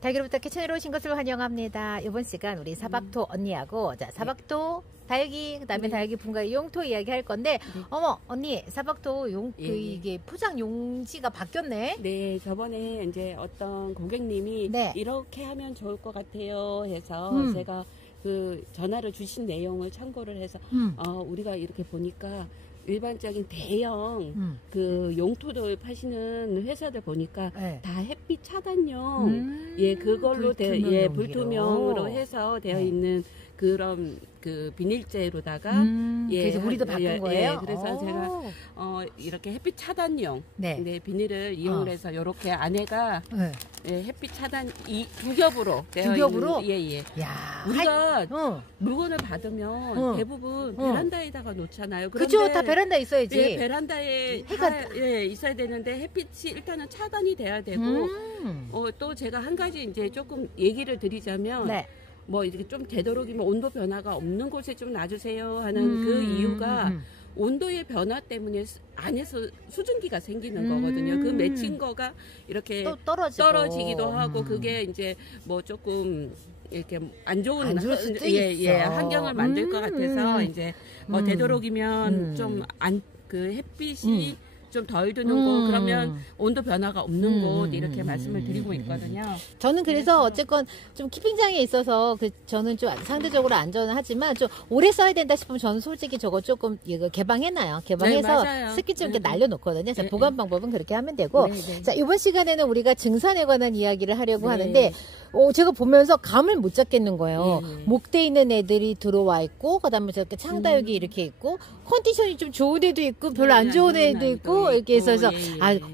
달걀부터 캐쳐내러 오신 것을 환영합니다. 이번 시간 우리 사박토 언니하고 자 사박토 다육이 그다음에 다육이 분갈이 용토 이야기 할 건데 어머 언니 사박토 용 이게 포장 용지가 바뀌었네. 네, 저번에 이제 어떤 고객님이 이렇게 하면 좋을 것 같아요 해서 제가 그 전화를 주신 내용을 참고를 해서 우리가 이렇게 보니까 일반적인 대형 그 용토들 파시는 회사들 보니까 다 햇빛 차단용 그걸로 불투명으로 해서 되어 있는 그런 그 비닐재로다가 그래서 우리도 바꾼 거예요. 그래서 제가 이렇게 햇빛 차단용 비닐을 이용해서 이렇게 안에가 햇빛 차단 두 겹으로 두 겹으로 야, 우리가 물건을 받으면 대부분 베란다에다가 놓잖아요. 그죠, 다 베란다에 있어야지. 베란다에 있어야 되는데 햇빛이 일단은 차단이 돼야 되고 또 제가 한 가지 이제 조금 얘기를 드리자면. 뭐 이렇게 좀 되도록이면 온도 변화가 없는 곳에 좀 놔주세요 하는 그 이유가 온도의 변화 때문에 안에서 수증기가 생기는 거거든요. 그 맺힌 거가 이렇게 또 떨어지기도 하고 그게 이제 뭐 조금 이렇게 안 좋은 환경을 만들 것 같아서 이제 뭐 되도록이면 좀 그 햇빛이 좀 덜 드는 곳 그러면 온도 변화가 없는 곳 이렇게 말씀을 드리고 있거든요. 저는 그래서 어쨌건 좀 키핑장에 있어서 저는 좀 상대적으로 안전하지만 좀 오래 써야 된다 싶으면 저는 솔직히 저거 조금 이거 개방해놔요. 개방해서 습기 좀 이렇게 날려놓거든요. 자, 보관 방법은 그렇게 하면 되고 자 이번 시간에는 우리가 증산에 관한 이야기를 하려고 하는데 제가 보면서 감을 못 잡겠는 거예요. 목대 있는 애들이 들어와 있고 그다음에 저렇게 창다육이 이렇게 있고 컨디션이 좀 좋은 애도 있고 별로 안 좋은 애도 있고 이렇게 해서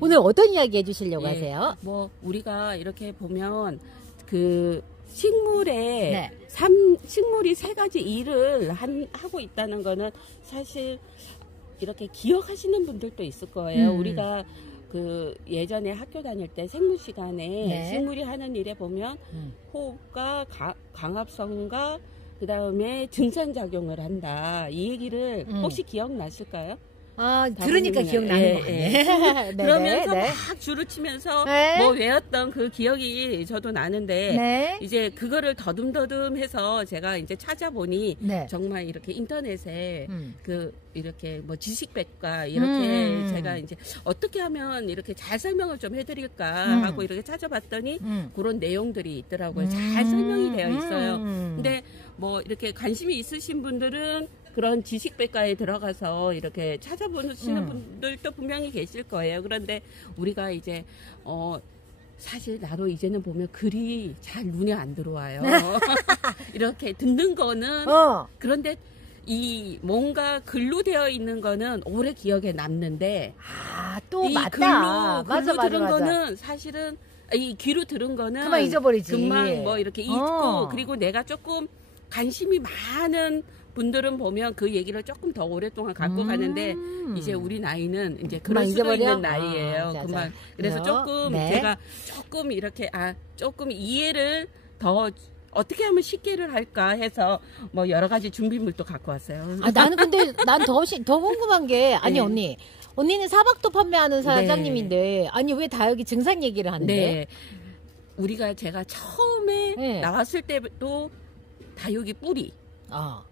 오늘 어떤 이야기 해주시려고 하세요? 뭐 우리가 이렇게 보면 그 식물에 식물이 세 가지 일을 하고 있다는 거는 사실 이렇게 기억하시는 분들도 있을 거예요. 우리가 그 예전에 학교 다닐 때 생물 시간에 식물이 하는 일에 보면 호흡과 광합성과 그 다음에 증산작용을 한다. 이 얘기를 혹시 기억나실까요? 들으니까 기억나는 것 같네. 그러면서 막 줄을 치면서 뭐 외웠던 그 기억이 저도 나는데 이제 그거를 더듬더듬해서 제가 이제 찾아보니 정말 이렇게 인터넷에 그 이렇게 뭐 지식백과 이렇게 제가 이제 어떻게 하면 이렇게 잘 설명을 좀 해드릴까 하고 이렇게 찾아봤더니 그런 내용들이 있더라고요. 잘 설명이 되어 있어요. 근데 뭐 이렇게 관심이 있으신 분들은 그런 지식백과에 들어가서 이렇게 찾아보시는 분들도 분명히 계실 거예요. 그런데 우리가 이제 사실 나도 이제는 보면 글이 잘 눈에 안 들어와요. 이렇게 듣는 거는 그런데 이 뭔가 글로 되어 있는 거는 오래 기억에 남는데 또 맞다. 글로 들은 거는 사실은 이 귀로 들은 거는 금방 잊어버리지. 금방 뭐 이렇게 잊고 그리고 내가 조금 관심이 많은 분들은 보면 그 얘기를 조금 더 오랫동안 갖고 가는데 이제 우리 나이는 이제 그럴 수도 있는 나이예요. 그만. 그래서 조금 제가 조금 이렇게 조금 이해를 더 어떻게 하면 쉽게를 할까 해서 뭐 여러 가지 준비물도 갖고 왔어요. 나는 근데 난 더 궁금한 게 아니 언니는 사박토 판매하는 사장님인데 아니 왜 다육이 증산 얘기를 하는데? 우리가 제가 처음에 나왔을 때도 다육이 뿌리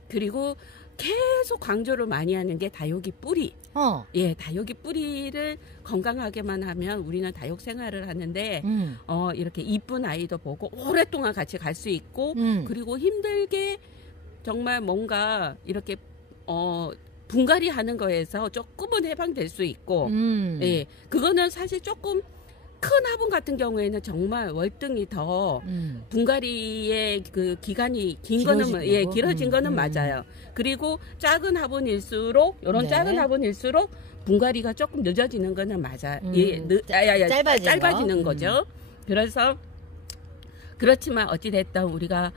그리고 계속 강조를 많이 하는 게 다육이 뿌리. 다육이 뿌리를 건강하게만 하면 우리는 다육 생활을 하는데 이렇게 이쁜 아이도 보고 오랫동안 같이 갈 수 있고 그리고 힘들게 정말 뭔가 이렇게 분갈이 하는 거에서 조금은 해방될 수 있고 그거는 사실 조금 큰 화분 같은 경우에는 정말 월등히 더 분갈이의 그 기간이 길어진 거는 맞아요. 그리고 작은 화분일수록 이런 작은 화분일수록 분갈이가 조금 늦어지는 거는 맞아. 짧아지는 거죠. 그래서 그렇지만 어찌 됐든 우리가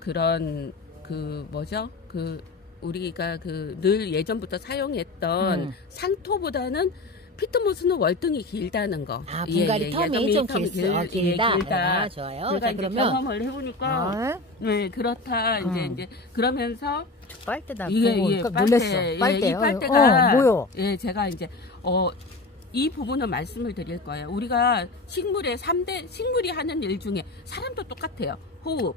그런 그 뭐죠? 우리가 늘 예전부터 사용했던 상토보다는 피트모스는 월등히 길다는 거. 분갈이 텀이 좀 길다. 좋아요. 제가 그러면 경험을 해보니까 그렇다. 이제 그러면서 빨대다. 이게 놀랬어. 빨대요. 이 빨대가 뭐요? 제가 이제 이 부분은 말씀을 드릴 거예요. 우리가 식물이 하는 일 중에 사람도 똑같아요. 호흡.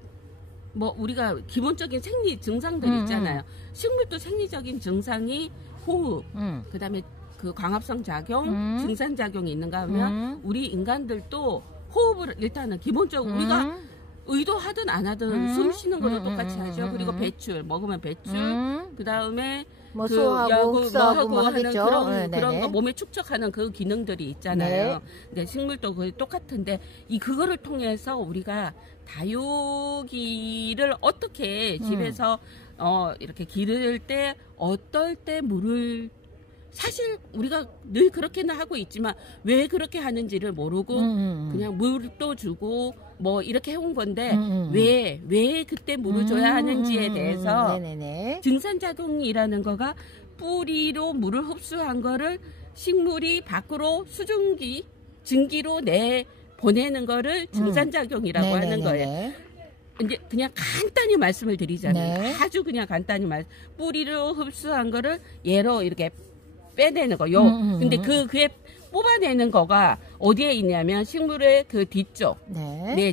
뭐 우리가 기본적인 생리 증상들 있잖아요. 식물도 생리적인 증상이 호흡. 그다음에 그 광합성 작용, 증산 작용이 있는가 하면 우리 인간들도 호흡을 일단은 기본적으로 우리가 의도하든 안 하든 숨 쉬는 거는 똑같이 하죠. 그리고 배출, 먹으면 배출, 그 다음에 뭐 소화하고 흡수하고 뭐 하는 하겠죠. 그런 거 몸에 축적하는 그 기능들이 있잖아요. 네. 근데 식물도 거의 똑같은데 그거를 통해서 우리가 다육이를 어떻게 집에서 이렇게 기를 때 어떨 때 물을 사실 우리가 늘 그렇게는 하고 있지만 왜 그렇게 하는지를 모르고 그냥 물도 주고 뭐 이렇게 해온 건데 왜 그때 물을 줘야 하는지에 대해서 증산작용이라는 거가 뿌리로 물을 흡수한 거를 식물이 밖으로 수증기, 증기로 보내는 거를 증산작용이라고 하는 거예요. 이제 그냥 간단히 말씀을 드리자면 아주 그냥 간단히 뿌리로 흡수한 거를 얘로 이렇게 빼내는 거. 근데 그게 뽑아내는 거가 어디에 있냐면 식물의 그 뒤쪽.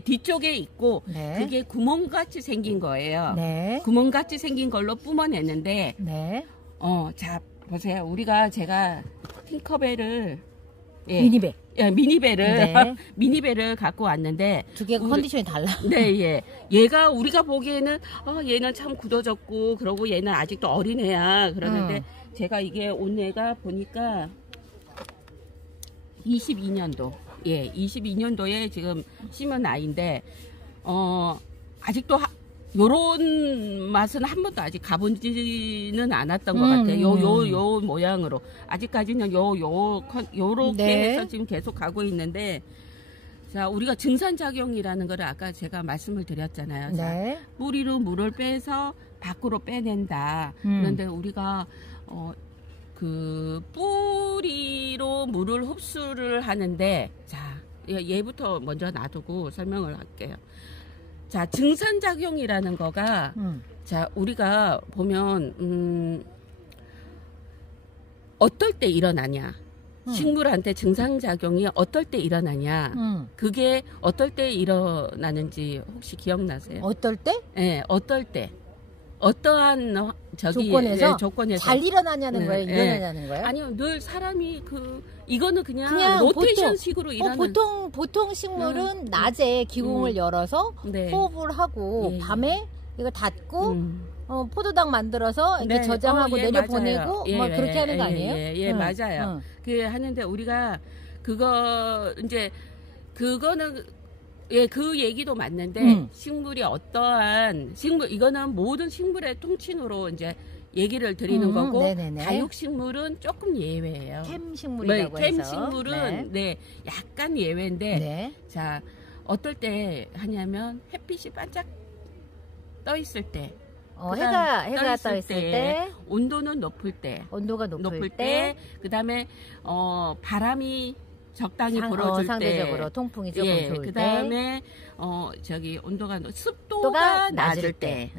뒤쪽에 있고 그게 구멍같이 생긴 거예요. 구멍같이 생긴 걸로 뿜어내는데 자 보세요. 제가 팅커벨을 미니벨. 미니벨을 갖고 왔는데 두 개가 컨디션이 달라. 얘가 우리가 보기에는 얘는 참 굳어졌고 그러고 얘는 아직도 어린애야 그러는데 제가 이게 온 애가 보니까 22년도 22년도에 지금 심은 아이인데 아직도 요런 맛은 한 번도 아직 가본지는 않았던 것 같아요. 요 모양으로 아직까지는 요렇게 해서 지금 계속 가고 있는데 자 우리가 증산작용이라는 거를 아까 제가 말씀을 드렸잖아요. 자, 뿌리로 물을 빼서 밖으로 빼낸다. 그런데 우리가 그 뿌리로 물을 흡수를 하는데 자 얘부터 먼저 놔두고 설명을 할게요. 자 증산작용이라는 거가 자 우리가 보면 어떨 때 일어나냐 식물한테 증상작용이 어떨 때 일어나냐 그게 어떨 때 일어나는지 혹시 기억나세요? 어떨 때? 네 어떨 때 어떠한 조건에서 잘 일어나냐는 거예요? 일어나냐는 거예요? 아니요, 늘 사람이 이거는 그냥 로테이션식으로 일어나는. 보통 식물은 낮에 기공을 열어서 호흡을 하고 밤에 이거 닫고 포도당 만들어서 이렇게 저장하고 내려보내고 뭐 그렇게 하는 거 아니에요? 맞아요. 그 하는데 우리가 그거는 그 얘기도 맞는데 식물이 어떠한 이거는 모든 식물의 통칭으로 이제 얘기를 드리는 거고 다육식물은 조금 예외예요. 캠식물이라고 해서. 캠식물은 약간 예외인데 자 어떨 때 하냐면 햇빛이 반짝 떠 있을 때 해가 떠 있을 때 온도는 높을 때 온도가 높을 때 그다음에 바람이 적당히 불어줄 상대적으로 때, 통풍이 조금 좋을 그 다음에 온도가 습도가 낮을 때,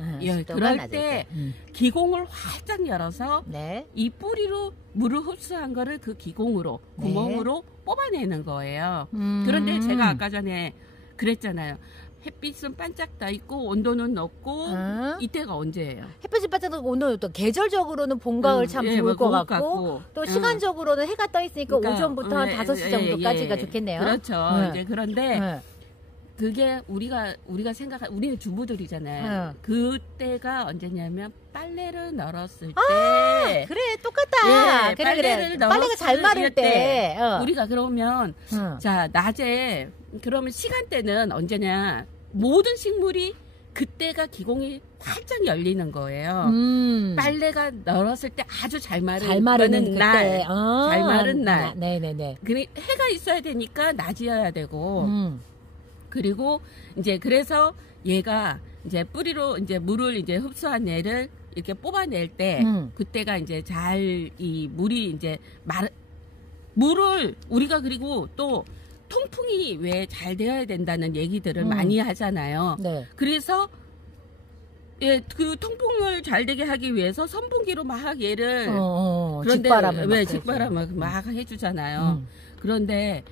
그럴 때 기공을 활짝 열어서 이 뿌리로 물을 흡수한 거를 그 기공으로 구멍으로 뽑아내는 거예요. 그런데 제가 아까 전에 그랬잖아요. 햇빛은 반짝 떠 있고 온도는 높고 이때가 언제예요? 햇빛이 반짝 떠 있고 온도는 높고 계절적으로는 봄 가을 참 좋을 것 같고 또 시간적으로는 해가 떠 있으니까 그러니까, 오전부터 한 5시 정도까지가 좋겠네요. 그렇죠. 이제 그런데 그게 우리가 생각한 우리는 주부들이잖아요. 그때가 언제냐면 빨래를 널었을 때. 그래 똑같다. 빨래를 빨래가 잘 마를 때. 우리가 그러면 자 낮에 그러면 시간대는 언제냐 모든 식물이 그때가 기공이 활짝 열리는 거예요. 빨래가 널었을 때 아주 잘 마르는 날. 잘 마른 날. 네네네. 해가 있어야 되니까 낮이어야 되고 그리고 이제 그래서 얘가 이제 뿌리로 이제 물을 이제 흡수한 애를 이렇게 뽑아낼 때 그때가 이제 이 물이 이제 물을 우리가 그리고 또 통풍이 왜 잘 되어야 된다는 얘기들을 많이 하잖아요. 그래서 예, 그 통풍을 잘 되게 하기 위해서 선풍기로 막 얘를 그런데 직바람을 왜 직바람을 막 해주잖아요. 그런데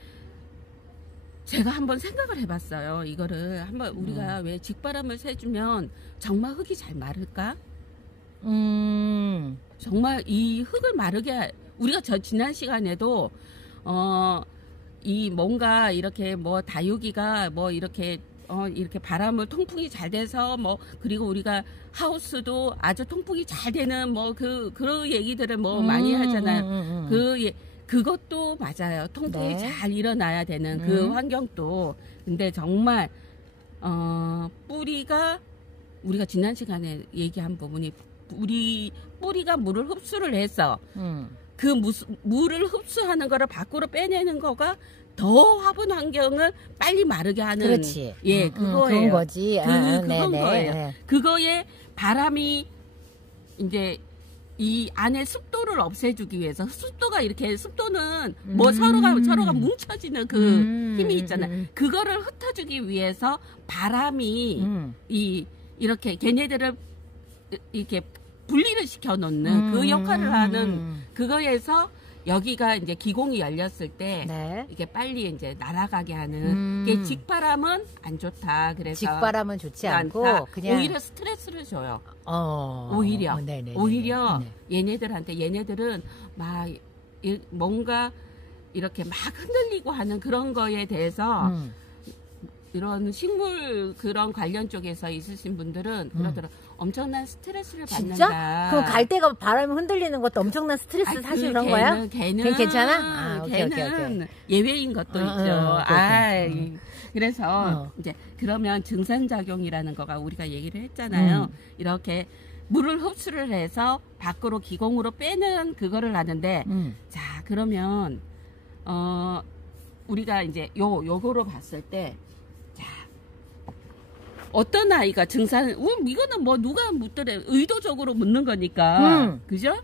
제가 한번 생각을 해봤어요. 이거를 한번 우리가 왜 직바람을 쐬주면 정말 흙이 잘 마를까? 정말 이 흙을 마르게 우리가 지난 시간에도 이 뭔가 이렇게 뭐 다육이가 뭐 이렇게 이렇게 바람을 통풍이 잘 돼서 뭐 그리고 우리가 하우스도 아주 통풍이 잘 되는 뭐 그런 얘기들을 뭐 많이 하잖아요. 그것도 맞아요. 통풍이 네. 잘 일어나야 되는 그 환경도. 근데 정말 뿌리가 우리가 지난 시간에 얘기한 부분이 뿌리가 물을 흡수를 해서 그 물을 흡수하는 거를 밖으로 빼내는 거가 더 화분 환경을 빨리 마르게 하는. 그렇지. 예, 그거예요. 그런 거지. 그건 거예요. 그거에 바람이 이제 이 안에 습도를 없애주기 위해서 습도가 이렇게 습도는 뭐 서로가 뭉쳐지는 그 힘이 있잖아요. 그거를 흩어주기 위해서 바람이 이렇게 걔네들을 이렇게 분리를 시켜 놓는 그 역할을 하는 그거에서 여기가 이제 기공이 열렸을 때 네. 이게 빨리 이제 날아가게 하는 게 직바람은 안 좋다. 그래서 직바람은 좋지 않고 그냥 오히려 스트레스를 줘요. 오히려 오히려 얘네들은 막 뭔가 이렇게 막 흔들리고 하는 그런 거에 대해서 이런 식물 그런 관련 쪽에서 있으신 분들은 그러더라. 엄청난 스트레스를 받는다. 진짜? 그럼 갈 때가 바람이 흔들리는 것도 엄청난 스트레스 사실 그런 거야? 걔는 괜찮아? 걔는 예외인 것도 있죠. 그래서 이제 그러면 증산작용이라는 거가 우리가 얘기를 했잖아요. 이렇게 물을 흡수를 해서 밖으로 기공으로 빼는 그거를 하는데 자 그러면 우리가 이제 요거로 봤을 때 어떤 아이가 증산, 이거는 뭐 누가 묻더래. 의도적으로 묻는 거니까. 그죠?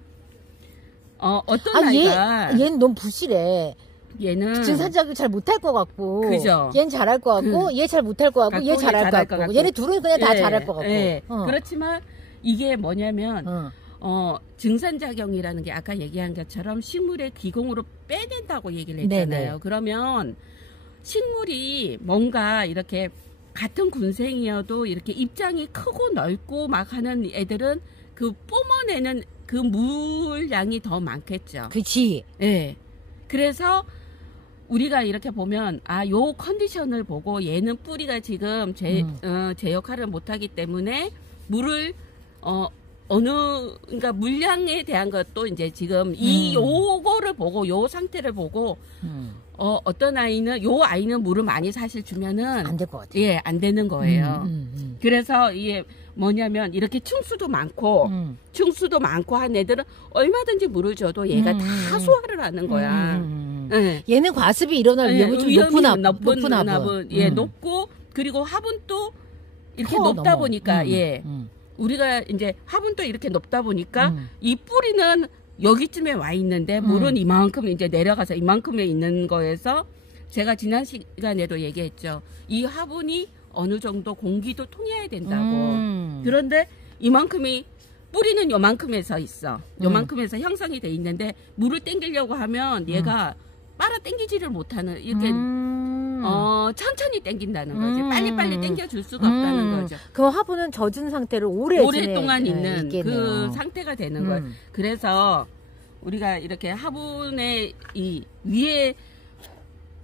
어떤 아이가. 얘는 너무 부실해. 얘는. 증산작용 잘 못할 것 같고. 그죠? 얘는 잘할 것 같고, 얘 잘 못할 것 같고, 얘 잘할 것 같고. 얘네 둘은 그냥 다 잘할 것 같고. 그렇지만 이게 뭐냐면, 증산작용이라는 게 아까 얘기한 것처럼 식물의 기공으로 빼낸다고 얘기를 했잖아요. 네네. 그러면 식물이 뭔가 이렇게 같은 군생이어도 이렇게 입장이 크고 넓고 막 하는 애들은 그 뿜어내는 그 물량이 더 많겠죠. 그치. 예. 그래서 우리가 이렇게 보면 요 컨디션을 보고 얘는 뿌리가 지금 제 역할을 못하기 때문에 물을 그러니까 물량에 대한 것도 이제 지금 요거를 보고 요 상태를 보고 어떤 아이는 요 아이는 물을 많이 사실 주면은 안 될 것 같아요. 예, 안 되는 거예요. 그래서 이게 뭐냐면 이렇게 충수도 많고 한 애들은 얼마든지 물을 줘도 얘가 다 소화를 하는 거야. 얘는 과습이 일어날 위험이 좀 높은 화분. 예, 높고 그리고 화분도 이렇게 높다 보니까 우리가 이제 화분도 이렇게 높다 보니까 이 뿌리는 여기쯤에 와 있는데 물은 이만큼 이제 내려가서 이만큼에 있는 거에서 제가 지난 시간에도 얘기했죠. 이 화분이 어느 정도 공기도 통해야 된다고. 그런데 이만큼이 뿌리는 요만큼에서 있어. 요만큼에서 형성이 돼 있는데 물을 땡기려고 하면 얘가 빨아 땡기지를 못하는 이렇게 천천히 땡긴다는 거지. 빨리빨리 땡겨줄 수가 없다는 거죠. 그 화분은 젖은 상태를 오랫동안 있는 그 상태가 되는 거예요. 그래서 우리가 이렇게 화분의 이 위에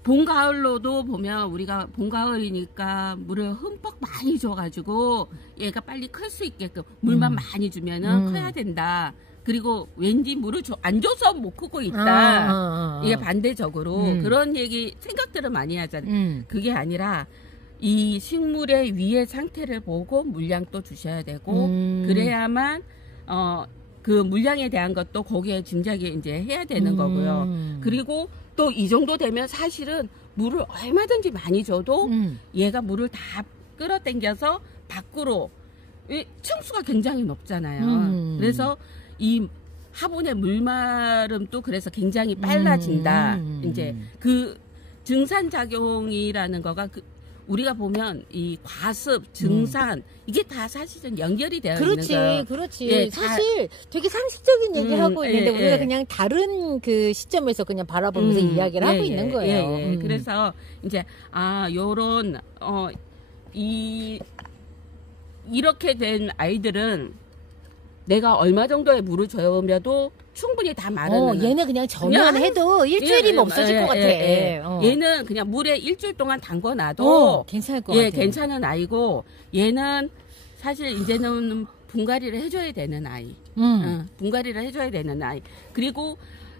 봄, 가을로도 보면 우리가 봄, 가을이니까 물을 흠뻑 많이 줘가지고 얘가 빨리 클 수 있게끔 물만 많이 주면은 커야 된다. 그리고 왠지 물을 안 줘서 못 크고 있다. 이게 반대적으로 그런 생각들을 많이 하잖아요. 그게 아니라 이 식물의 위의 상태를 보고 물량도 주셔야 되고 그래야만 그 물량에 대한 것도 거기에 짐작이 이제 해야 되는 거고요. 그리고 또 이 정도 되면 사실은 물을 얼마든지 많이 줘도 얘가 물을 다 끌어당겨서 밖으로 층수가 굉장히 높잖아요. 그래서 이 화분의 물마름도 그래서 굉장히 빨라진다. 이제 그 증산작용이라는 거가 우리가 보면 이 과습, 증산 이게 다 사실은 연결이 되어 있는 거예요. 그렇지. 예, 사실 되게 상식적인 얘기하고 있는데 우리가 그냥 다른 그 시점에서 그냥 바라보면서 이야기를 하고 있는 거예요. 그래서 이제 요런 이렇게 된 아이들은 내가 얼마 정도의 물을 줘도 충분히 다 마르는. 얘네 그냥 저면해도 일주일이면 없어질 것 같아. 얘는 그냥 물에 일주일 동안 담궈놔도 괜찮을 것 같아. 괜찮은 아이고, 얘는 사실 이제는 분갈이를 해줘야 되는 아이. 분갈이를 해줘야 되는 아이. 그리고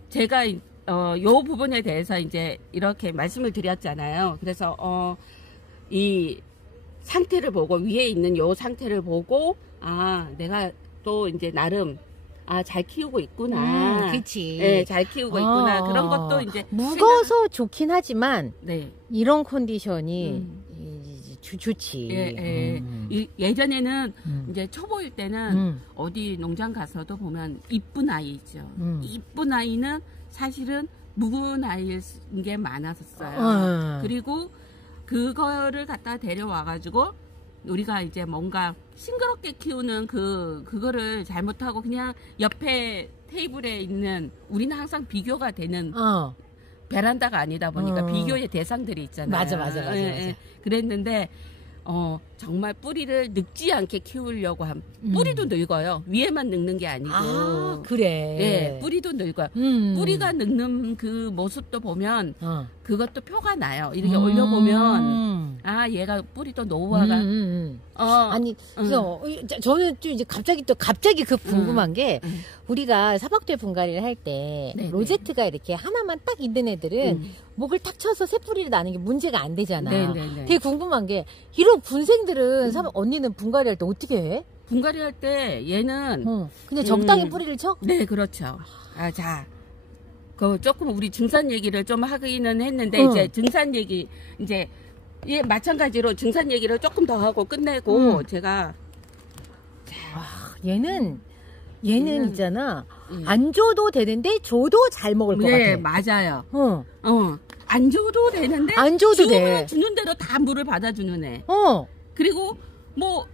제가 요 부분에 대해서 이제 이렇게 말씀을 드렸잖아요. 그래서 이 상태를 보고, 위에 있는 요 상태를 보고, 내가 또 이제 나름 잘 키우고 있구나. 그렇지. 네, 잘 키우고 있구나. 그런 것도 이제 묵어서 좋긴 하지만 이런 컨디션이 좋지. 예전에는 이제 초보일 때는 어디 농장 가서도 보면 이쁜 아이죠. 이쁜 아이는 사실은 묵은 아이인 게 많았었어요. 그리고 그거를 갖다 데려와가지고 우리가 이제 뭔가 싱그럽게 키우는 그거를 잘못하고 그냥 옆에 테이블에 있는, 우리는 항상 비교가 되는 베란다가 아니다 보니까 비교의 대상들이 있잖아요. 맞아. 그랬는데 정말 뿌리를 늙지 않게 키우려고 하면 뿌리도 늙어요. 위에만 늙는 게 아니고. 그래. 뿌리도 늙어요. 뿌리가 늙는 그 모습도 보면 그것도 표가 나요. 이렇게 올려보면 얘가 뿌리도 노후화가. 아니, 저는 좀 이제 갑자기 그 궁금한 게 우리가 사박토에 분갈이를 할 때 로제트가 이렇게 하나만 딱 있는 애들은 목을 탁 쳐서 새 뿌리를 나는 게 문제가 안 되잖아. 되게 궁금한 게 이런 군생들은 언니는 분갈이 할 때 어떻게 해? 분갈이 할 때 얘는 그냥 적당히 뿌리를 쳐? 네, 그렇죠. 자, 조금 우리 증산 얘기를 좀 하기는 했는데 이제 증산 얘기 이제 마찬가지로 증산 얘기를 조금 더 하고 끝내고 제가 얘는 있잖아. 안 줘도 되는데 줘도 잘 먹을 것 같아. 네, 맞아요. 안 줘도 되는데 안 줘도 돼. 주는 대로 다 물을 받아주는 애. 그리고 뭐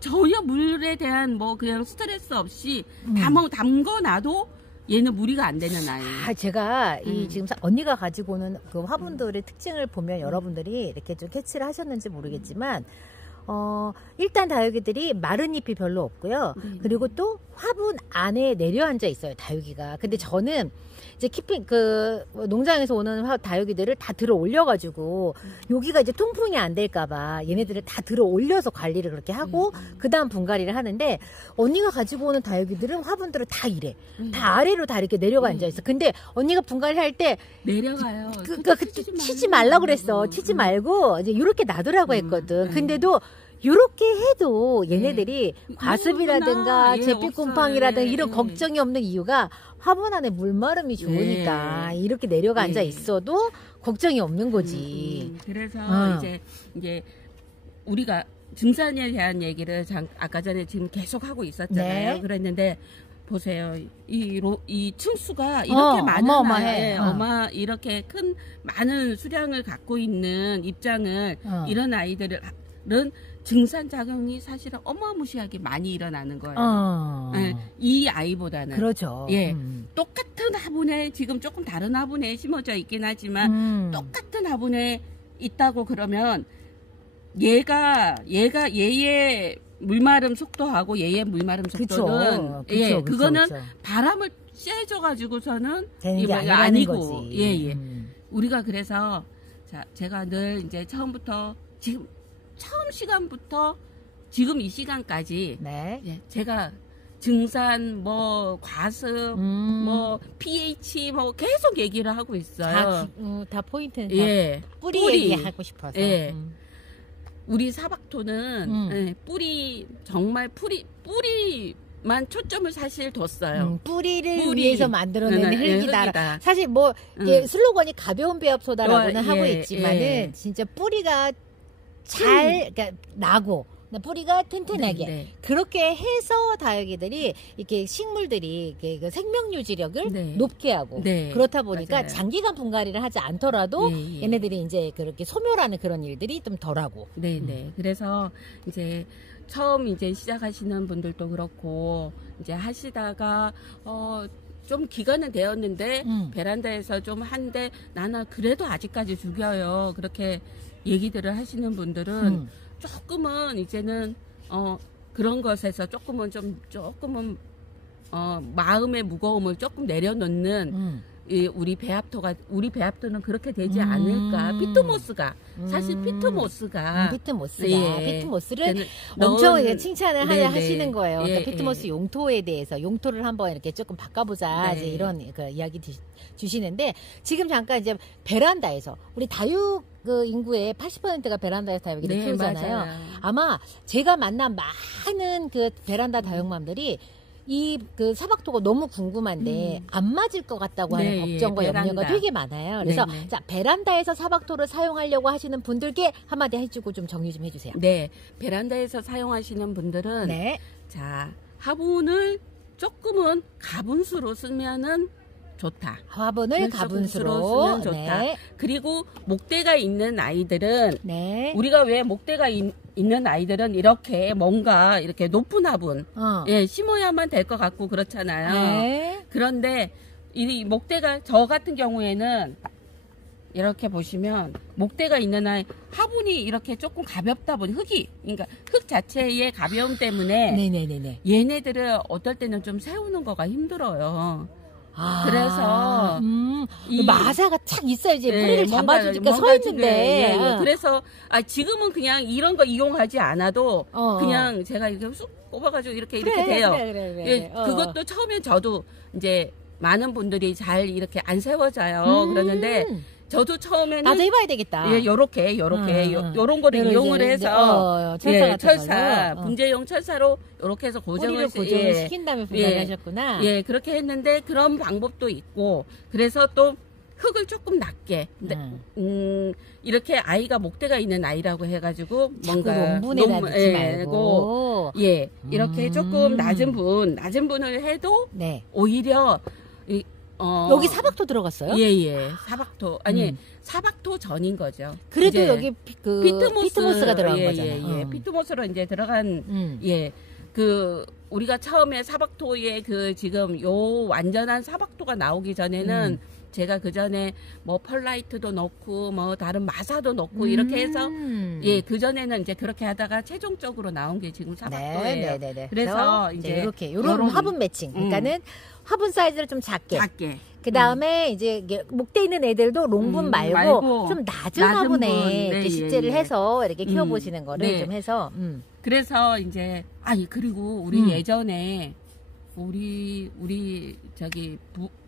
전혀 물에 대한 그냥 스트레스 없이 담궈놔도 얘는 무리가 안 되는 아이. 제가 지금 언니가 가지고 오는 그 화분들의 특징을 보면 여러분들이 이렇게 좀 캐치를 하셨는지 모르겠지만 일단 다육이들이 마른 잎이 별로 없고요. 그리고 또 화분 안에 내려앉아 있어요, 다육이가. 근데 저는 이제 농장에서 오는 다육이들을 다 들어 올려가지고 여기가 이제 통풍이 안 될까봐 얘네들을 다 들어 올려서 관리를 그렇게 하고 그 다음 분갈이를 하는데, 언니가 가지고 오는 다육이들은 화분들을 다 이래. 다 아래로 다 이렇게 내려가 앉아 있어. 근데 언니가 분갈이 할 때 내려가요. 치지 말라고 그랬어. 치지 말고 이제 이렇게 놔두라고 했거든. 근데도 요렇게 해도 얘네들이 과습이라든가 잿빛곰팡이라든가 이런 걱정이 없는 이유가 화분 안에 물마름이 좋으니까 이렇게 내려가 앉아 있어도 걱정이 없는 거지. 그래서 이제 우리가 증산에 대한 얘기를 아까 전에 지금 계속 하고 있었잖아요. 그랬는데 보세요. 이 층수가 이렇게 많은 어마어마해. 이렇게 큰 많은 수량을 갖고 있는 입장을 이런 아이들은 증산 작용이 사실은 어마무시하게 많이 일어나는 거예요. 이 아이보다는. 그렇죠. 똑같은 화분에 지금 조금 다른 화분에 심어져 있긴 하지만 똑같은 화분에 있다고 그러면 얘의 물마름 속도하고 얘의 물마름 속도는 그거는 바람을 쐬줘가지고서는 되는 게 아니고 거지. 우리가 그래서 제가 늘 이제 처음부터 처음 시간부터 지금 이 시간까지 제가 증산 과습 pH 계속 얘기를 하고 있어요. 다 포인트는 뿌리 얘기하고 싶어서. 우리 사박토는 정말 뿌리만 초점을 사실 뒀어요. 뿌리. 위해서 만들어낸 흙이다. 사실 슬로건이 가벼운 배합소다라고는 하고 있지만은 진짜 뿌리가 그러니까 나고 뿌리가 튼튼하게 그렇게 해서 다육이들이 이렇게 식물들이 이렇게 생명 유지력을 높게 하고 그렇다 보니까 장기간 분갈이를 하지 않더라도 얘네들이 이제 그렇게 소멸하는 그런 일들이 좀 덜하고. 그래서 이제 처음 이제 시작하시는 분들도 그렇고 이제 하시다가 좀 기간은 되었는데 베란다에서 좀 한데 나는 그래도 아직까지 죽여요. 그렇게 얘기들을 하시는 분들은 조금은 이제는 그런 것에서 조금은 마음의 무거움을 조금 내려놓는 우리 배합토는 그렇게 되지 않을까. 피트모스가 사실 피트모스를 엄청 칭찬을 하시는 거예요. 그러니까 피트모스 용토에 대해서 용토를 한번 이렇게 조금 바꿔보자 이제 이런 그 이야기 주시는데 지금 잠깐 이제 베란다에서 우리 다육 그 인구의 80%가 베란다에서 다육이를 키우잖아요. 맞아요. 아마 제가 만난 많은 그 베란다 다육맘들이 이 그 사박토가 너무 궁금한데 안 맞을 것 같다고 하는 걱정과 염려가 되게 많아요. 그래서 자, 베란다에서 사박토를 사용하려고 하시는 분들께 한마디 해주고 좀 정리 좀 해주세요. 베란다에서 사용하시는 분들은 자, 화분을 조금은 가분수로 쓰면은 좋다. 화분을 가분수로 쓰면 좋다. 그리고 목대가 있는 아이들은 우리가 왜 목대가 있는 아이들은 이렇게 뭔가 이렇게 높은 화분 심어야만 될 것 같고 그렇잖아요. 그런데 이 목대가 저 같은 경우에는 이렇게 보시면 목대가 있는 아이 화분이 이렇게 조금 가볍다 보니 그러니까 흙 자체의 가벼움 때문에 얘네들을 어떨 때는 좀 세우는 거가 힘들어요. 그래서 마사가 착 있어야지 뿌리를 잡아주니까 서 있는데 그래서 지금은 그냥 이런 거 이용하지 않아도 그냥 제가 이렇게 쑥 꼽아가지고 이렇게 돼요. 그것도 처음에 저도 이제 많은 분들이 잘 이렇게 안 세워져요. 그러는데 저도 처음에는 나도 해봐야 되겠다. 요런 거를 이용을 해서 철사 분재용 철사로 요렇게 해서 고정을 시킨 다음에 분갈하셨구나. 그렇게 했는데 그런 방법도 있고 그래서 또 흙을 조금 낮게 이렇게 아이가 목대가 있는 아이라고 해가지고 뭔가 농분에다 넣지 말고 이렇게 조금 낮은 분을 해도 오히려 여기 사박토 들어갔어요? 사박토 사박토 전인 거죠. 그래도 여기 그 피트모스가 들어간 거잖아요. 피트모스로 이제 들어간 우리가 처음에 사박토에 지금 요 완전한 사박토가 나오기 전에는 제가 그 전에 뭐 펄라이트도 넣고 뭐 다른 마사도 넣고 이렇게 해서 그 전에는 이제 그렇게 하다가 최종적으로 나온 게 지금 사박토예요. 그래서 이제 이렇게 요런 화분 매칭. 그러니까는 화분 사이즈를 좀 작게. 그 다음에 이제 목대 있는 애들도 롱분 말고 좀 낮은 화분에 이렇게 식재를 해서 이렇게 키워보시는 거를 좀 해서. 그래서 이제 그리고 우리 예전에 우리 저기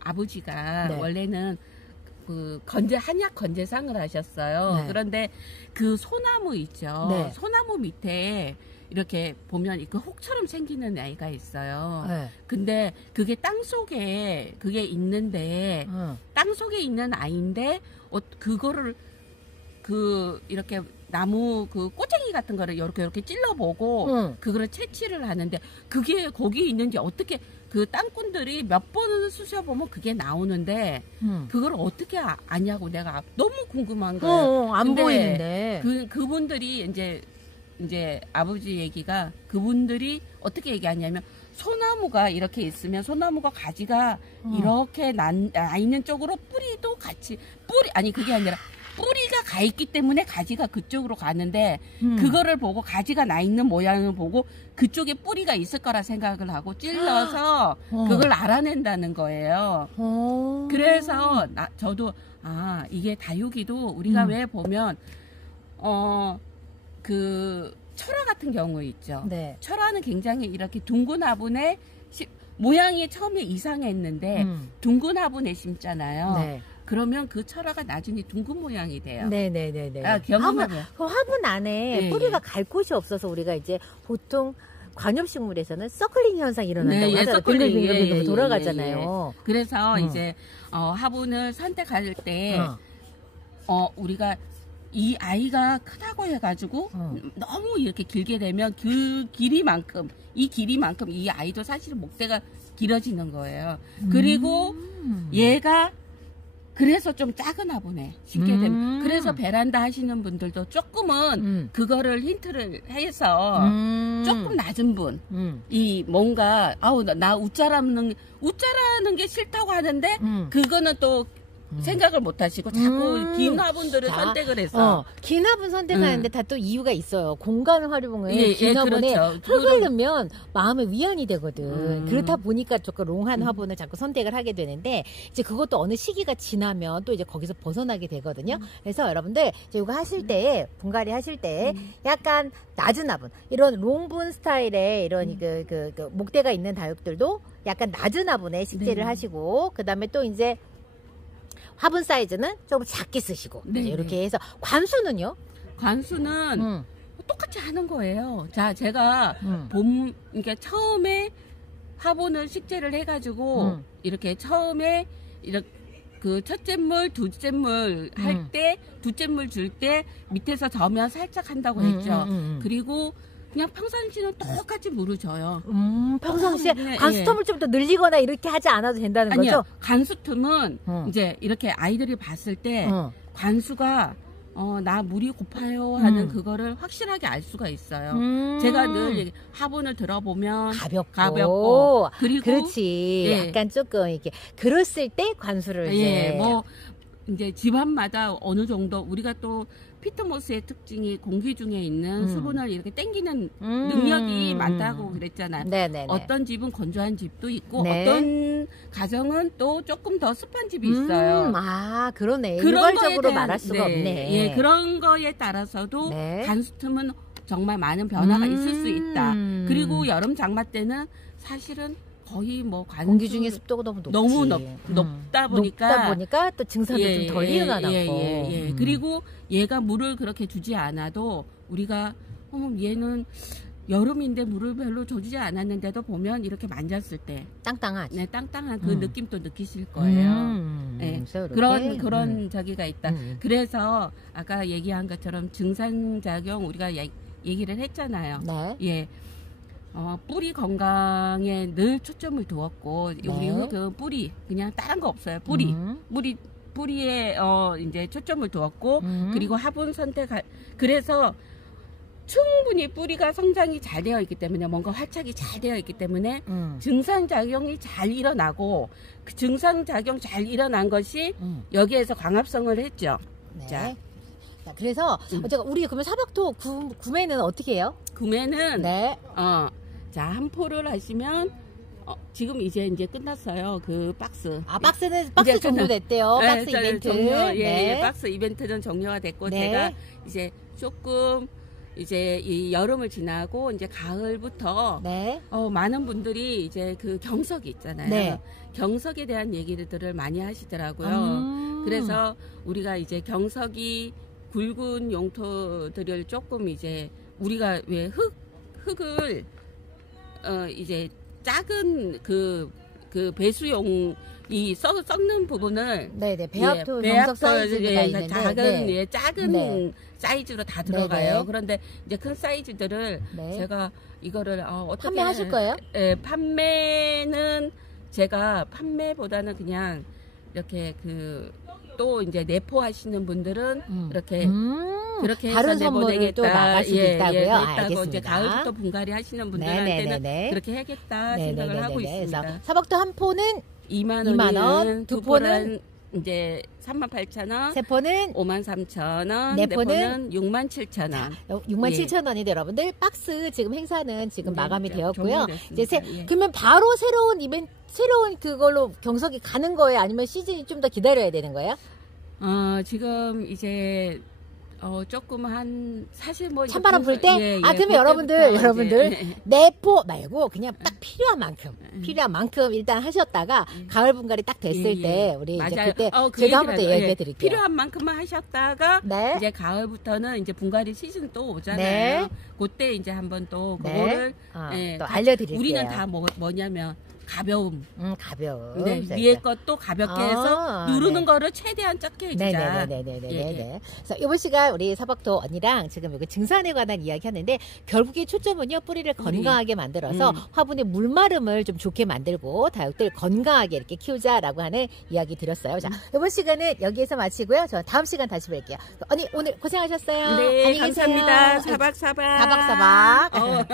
아버지가 원래는 그 한약 건재상을 하셨어요. 그런데 그 소나무 있죠. 소나무 밑에 이렇게 보면 그 혹처럼 생기는 아이가 있어요. 근데 그게 땅속에 그게 있는데 땅속에 있는 아이인데 그거를 이렇게 나무 꼬챙이 같은 거를 이렇게 찔러보고 그거를 채취를 하는데 그게 거기 있는지 어떻게 그 땅꾼들이 몇 번을 쑤셔보면 그게 나오는데 그걸 어떻게 아냐고 내가 너무 궁금한 거예요. 안 보이는데 그분들이 이제 아버지 얘기가 그분들이 어떻게 얘기하냐면 소나무가 이렇게 있으면 소나무가 가지가 이렇게 나 있는 쪽으로 뿌리도 같이 그게 아니라 뿌리가 가 있기 때문에 가지가 그쪽으로 가는데 그거를 보고 가지가 나 있는 모양을 보고 그쪽에 뿌리가 있을 거라 생각을 하고 찔러서 그걸 알아낸다는 거예요. 그래서 저도 이게 다육이도 우리가 왜 보면 그 철화 같은 경우 있죠. 철화는 굉장히 이렇게 둥근 화분에 모양이 처음에 이상했는데 둥근 화분에 심잖아요. 그러면 그 철화가 나중에 둥근 모양이 돼요. 화분 안에 뿌리가 갈 곳이 없어서 우리가 이제 보통 관엽식물에서는 서클링 현상이 일어난다고 하잖아요. 빙글빙글 돌아가잖아요. 그래서 이제 화분을 선택할 때 우리가 이 아이가 크다고 해가지고 너무 이렇게 길게 되면 그 길이만큼 이 아이도 사실은 목대가 길어지는 거예요. 그리고 얘가 그래서 좀 작으나 보네. 쉽게 되면. 그래서 베란다 하시는 분들도 조금은 그거를 힌트를 해서 조금 낮은 분. 이 뭔가 아우 나 웃자라는 게 싫다고 하는데 그거는 또 생각을 못 하시고 자꾸 긴 화분들을 선택을 해서 긴 화분 선택하는데 다 또 이유가 있어요. 공간 활용을 긴 화분에 흙을 넣으면 마음의 위안이 되거든. 그렇다 보니까 조금 롱한 화분을 자꾸 선택을 하게 되는데 이제 그것도 어느 시기가 지나면 또 이제 거기서 벗어나게 되거든요. 그래서 여러분들 이거 하실 때 분갈이 하실 때 약간 낮은 화분 이런 롱분 스타일의 이런 그 목대가 있는 다육들도 약간 낮은 화분에 식재를 하시고 그 다음에 또 이제 화분 사이즈는 조금 작게 쓰시고 이렇게 해서 관수는요? 관수는 똑같이 하는 거예요. 자, 제가 그러니까 처음에 화분을 식재를 해가지고 이렇게 처음에 이렇게 그 첫째 물, 둘째 물 할 때, 둘째 물 줄 때 밑에서 저면 살짝 한다고 했죠. 그리고 그냥 평상시는 똑같이 물을 줘요. 평상시에 관수텀을 좀 더 늘리거나 이렇게 하지 않아도 된다는 거죠? 관수텀은 이제 이렇게 아이들이 봤을 때 관수가 나 물이 고파요 하는 그거를 확실하게 알 수가 있어요. 제가 늘 화분을 들어보면 가볍고 그리고 그렇지. 약간 조금 이렇게 그랬을 때 관수를 뭐 이제 집안마다 어느 정도 우리가 또 피트모스의 특징이 공기 중에 있는 수분을 이렇게 땡기는 능력이 많다고 그랬잖아요. 어떤 집은 건조한 집도 있고 어떤 가정은 또 조금 더 습한 집이 있어요. 아, 그러네. 일괄적으로 말할 수가 없네. 예, 그런 거에 따라서도 관수틈은 정말 많은 변화가 있을 수 있다. 그리고 여름 장마 때는 사실은 거의 뭐 공기 중에 습도가 너무 높다 보니까 또 증상도 좀 덜 일어나고. 그리고 얘가 물을 그렇게 주지 않아도 우리가 얘는 여름인데 물을 별로 줘주지 않았는데도 보면 이렇게 만졌을 때 땅땅하지. 네, 땅땅한 그 느낌도 느끼실 거예요. 네, 그런 저기가 있다. 그래서 아까 얘기한 것처럼 증상작용 우리가 얘기를 했잖아요. 예. 뿌리 건강에 늘 초점을 두었고 우리 그 뿌리 그냥 다른 거 없어요. 뿌리에 이제 초점을 두었고 그리고 화분 선택 그래서 충분히 뿌리가 성장이 잘 되어 있기 때문에 뭔가 활착이 잘 되어 있기 때문에 증상작용이 잘 일어나고 그 증상작용 잘 일어난 것이 여기에서 광합성을 했죠. 자, 그래서 제가 우리 그러면 사벽토 구매는 어떻게 해요? 구매는 자, 한 포를 하시면 지금 이제 끝났어요. 그 박스. 박스 종료됐대요. 박스 이벤트. 박스 이벤트는 종료가 됐고 제가 이제 조금 이제 이 여름을 지나고 이제 가을부터 많은 분들이 이제 그 경석이 있잖아요. 경석에 대한 얘기들을 많이 하시더라고요. 그래서 우리가 이제 경석이 굵은 용토들을 조금 이제 우리가 왜 흙을 이제 작은 그 배수용 이 썩는 부분을 배합토 경석 사이즈가 있는데 작은 사이즈로 다 들어가요. 그런데 이제 큰 사이즈들을 제가 이거를 어떻게 판매하실 거예요? 판매는 제가 판매보다는 그냥 이렇게 또 이제 내포하시는 분들은 이렇게 그렇게 다른 해서 선물을 또 나갈 수도 있다고요? 알겠습니다. 이제 가을부터 분갈이 하시는 분들한테는 그렇게 해야겠다 생각을 하고 있습니다. 사박토 한 포는 2만 원, 두 포는 이제 38,000원, 세 포는 53,000원, 네 포는 67,000원. 67,000원인데 여러분들 박스 지금 행사는 지금 마감이 되었고요. 이제 그러면 바로 새로운 그걸로 경석이 가는 거예요? 아니면 시즌이 좀 더 기다려야 되는 거예요? 지금 이제 조금 사실 뭐 찬바람 불 때? 그러면 여러분들 내포 말고 그냥 딱 필요한 만큼 일단 하셨다가 가을 분갈이 딱 됐을 때 우리 맞아요. 이제 그때 제가 한번 더 얘기해 드릴게요. 필요한 만큼만 하셨다가 이제 가을부터는 이제 분갈이 시즌 또 오잖아요. 그때 이제 한번 또 그거를 또 알려드릴게요. 우리는 다 뭐냐면 가벼움. 가벼움. 네, 위에 것도 가볍게 해서 누르는 거를 최대한 적게 해주자. 네네네네네. 그래서 이번 시간 우리 사박토 언니랑 지금 여기 증산에 관한 이야기 하는데 결국에 초점은요 뿌리를 건강하게 만들어서 화분의 물마름을 좀 좋게 만들고 다육들 건강하게 이렇게 키우자라고 하는 이야기 드렸어요. 자, 이번 시간은 여기에서 마치고요. 저 다음 시간 다시 뵐게요. 언니 오늘 고생하셨어요. 네, 감사합니다. 사박사박. 사박사박.